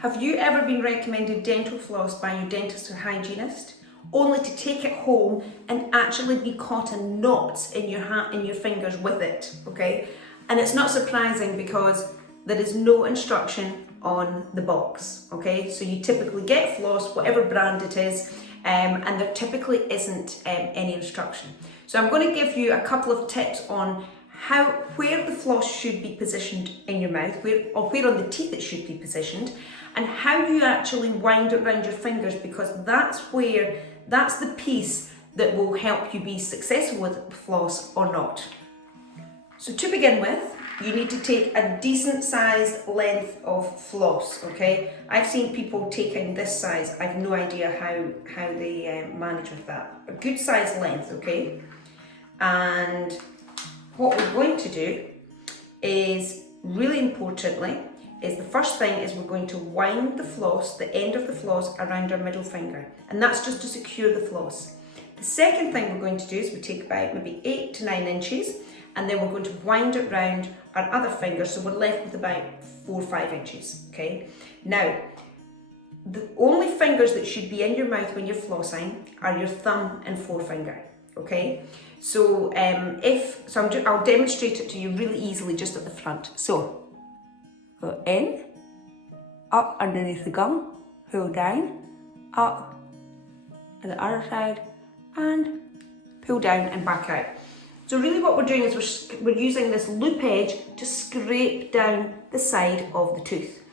Have you ever been recommended dental floss by your dentist or hygienist, only to take it home and actually be caught in knots in your hand, in your fingers with it, okay? And it's not surprising because there is no instruction on the box, okay? So you typically get floss, whatever brand it is, and there typically isn't any instruction. So I'm going to give you a couple of tips on where the floss should be positioned in your mouth, where on the teeth it should be positioned, and how you actually wind it around your fingers, because that's the piece that will help you be successful with floss or not. So to begin with, you need to take a decent sized length of floss, okay? I've seen people taking this size. I've no idea how they manage with that. A good sized length, okay? And what we're going to do is, really importantly, is the first thing is we're going to wind the floss, the end of the floss, around our middle finger. And that's just to secure the floss. The second thing we're going to do is we take about maybe 8 to 9 inches, and then we're going to wind it around our other finger, so we're left with about 4 or 5 inches, okay? Now, the only fingers that should be in your mouth when you're flossing are your thumb and forefinger, okay? So I'll demonstrate it to you really easily just at the front. So, go in, up underneath the gum, pull down, up to the other side, and pull down and back out. So really what we're doing is we're using this loop edge to scrape down the side of the tooth.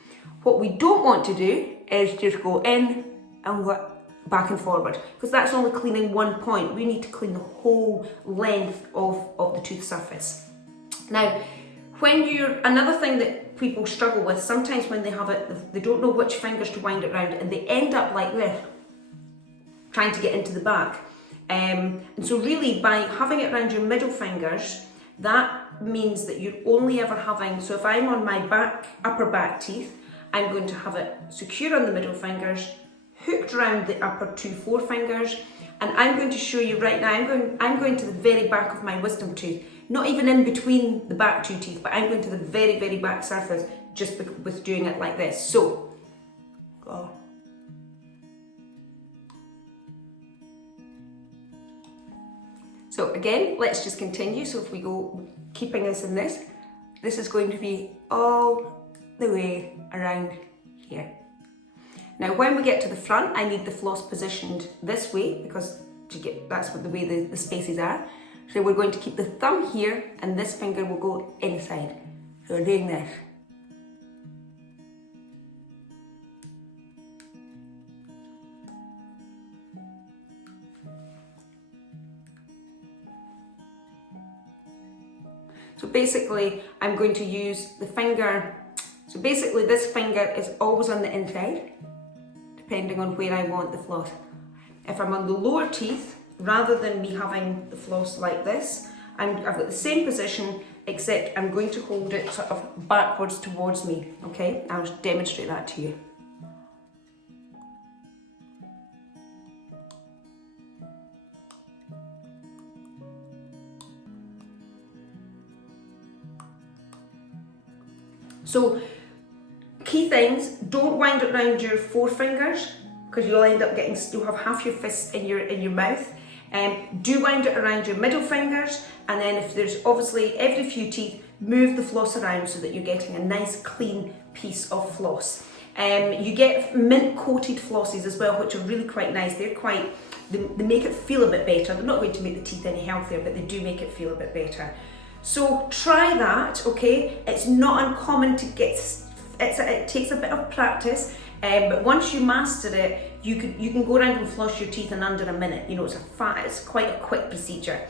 What we don't want to do is just go in and go back and forward, because that's only cleaning one point. We need to clean the whole length of the tooth surface. Now, another thing that people struggle with, sometimes when they have it, they don't know which fingers to wind it around, and they end up like this, trying to get into the back. And so really, by having it around your middle fingers, that means that you're only ever having, so if I'm on my upper back teeth, I'm going to have it secure on the middle fingers, hooked around the upper 2 forefingers, and I'm going to show you right now, I'm going to the very back of my wisdom tooth, not even in between the back 2 teeth, but I'm going to the very, very back surface just with doing it like this. So, go. So again, let's just continue. So if we go, keeping this in this is going to be all the way around here. Now when we get to the front, I need the floss positioned this way, because that's what the way the spaces are. So we're going to keep the thumb here, and this finger will go inside. So we're doing this. So basically, I'm going to use the finger. So basically, this finger is always on the inside, depending on where I want the floss. If I'm on the lower teeth, rather than me having the floss like this, I've got the same position, except I'm going to hold it sort of backwards towards me, okay? I'll just demonstrate that to you. So, key things, don't wind it around your forefingers, because you'll end up you'll have half your fist in your mouth. Do wind it around your middle fingers, and then if there's obviously every few teeth, move the floss around so that you're getting a nice clean piece of floss. You get mint coated flosses as well, which are really quite nice. They make it feel a bit better. They're not going to make the teeth any healthier, but they do make it feel a bit better. So try that, okay? It's not uncommon to get, it takes a bit of practice, but once you master it, you can go around and floss your teeth in under a minute. You know, it's quite a quick procedure.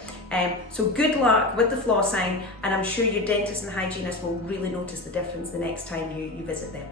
So good luck with the flossing, and I'm sure your dentist and hygienist will really notice the difference the next time you visit them.